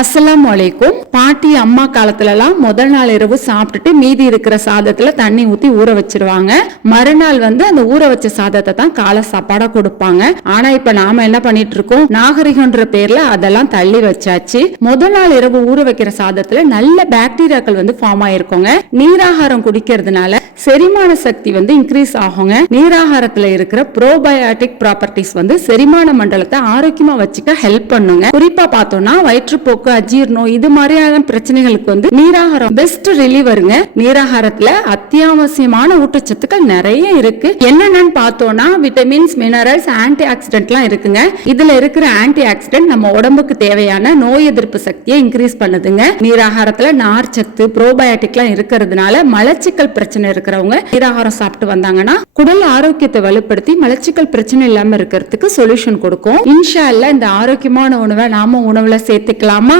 அஸ்ஸலாமு அலைக்கும். பாட்டி அம்மா காலத்துல எல்லாம் முதல் நாள் இரவு சாப்பிட்டுட்டு மீதி இருக்கிற சாதத்துல தண்ணி ஊத்தி ஊற வச்சிருவாங்க. மறுநாள் அந்த ஊற வச்ச சாதத்தை தான் காலை சாப்பாடா கொடுப்பாங்க. ஆனா இப்ப நாம என்ன பண்ணிட்டு இருக்கோம், நாகரிகம்ன்ற பேர்ல அதெல்லாம் தள்ளி வச்சாச்சு. முதல் நாள் இரவு ஊற வைக்கிற சாதத்துல நல்ல பாக்டீரியாக்கள் ஃபார்ம் ஆயிருக்கோங்க. நீராகாரம் குடிக்கிறதுனால செரிமான சக்தி இன்க்ரீஸ் ஆகுங்க. நீராகாரத்துல இருக்கிற ப்ரோபயாட்டிக் ப்ராப்பர்ட்டிஸ் செரிமான மண்டலத்தை ஆரோக்கியமா வச்சுக்க ஹெல்ப் பண்ணுங்க. குறிப்பா பார்த்தோம்னா வயிற்றுப்போக்கு, அஜீர்ணம் இது மாதிரியான பிரச்சனைகளுக்கு நீராகாரம் பெஸ்ட் ரிலீவருங்க. நீராகாரத்துல அத்தியாவசியமான ஊட்டச்சத்துக்கள் நிறைய இருக்கு. என்னென்னு பார்த்தோம்னா விட்டமின்ஸ், மினரல்ஸ், ஆன்டி ஆக்சிடென்ட்லாம் இருக்குங்க. இதுல இருக்கிற ஆன்டி ஆக்சிடென்ட் நம்ம உடம்புக்கு தேவையான நோய் எதிர்ப்பு சக்தியை இன்க்ரீஸ் பண்ணுதுங்க. நீராகாரத்துல நார்ச்சத்து, ப்ரோபயாட்டிக்லாம் இருக்கிறதுனால மலச்சிக்கல் பிரச்சனை இருக்கிறவங்க நீராகாரம் சாப்பிட்டு வந்தாங்கன்னா குடல் ஆரோக்கியத்தை வலுப்படுத்தி மலச்சிக்கல் பிரச்சனை இல்லாம இருக்கிறதுக்கு சொல்யூஷன் கொடுக்கும். இன்ஷா அல்லாஹ் இந்த ஆரோக்கியமான உணவை நாம உணவுல சேர்த்துக்கலாமா?